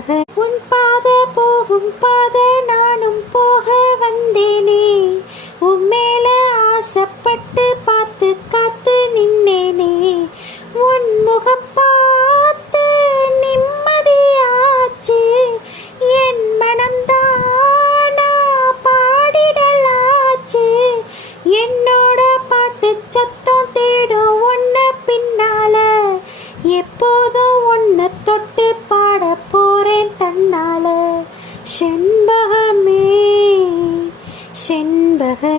உன் பாத போகும் பாத நானும் போக வந்தேனே, உன் மேல ஆசைப்பட்டு பார்த்து காத்து நின்னேனே, உன் முகம் பார்த்து நிம்மதியாச்சு, என் மனம்தானா பாடிடலாச்சு, என்னோட பாட்டு சத்தம் தேடும் ஒன்ன பின்னால, எப்போதும் ஒன்ன தொட்டு பாட போறேன் தன்னால.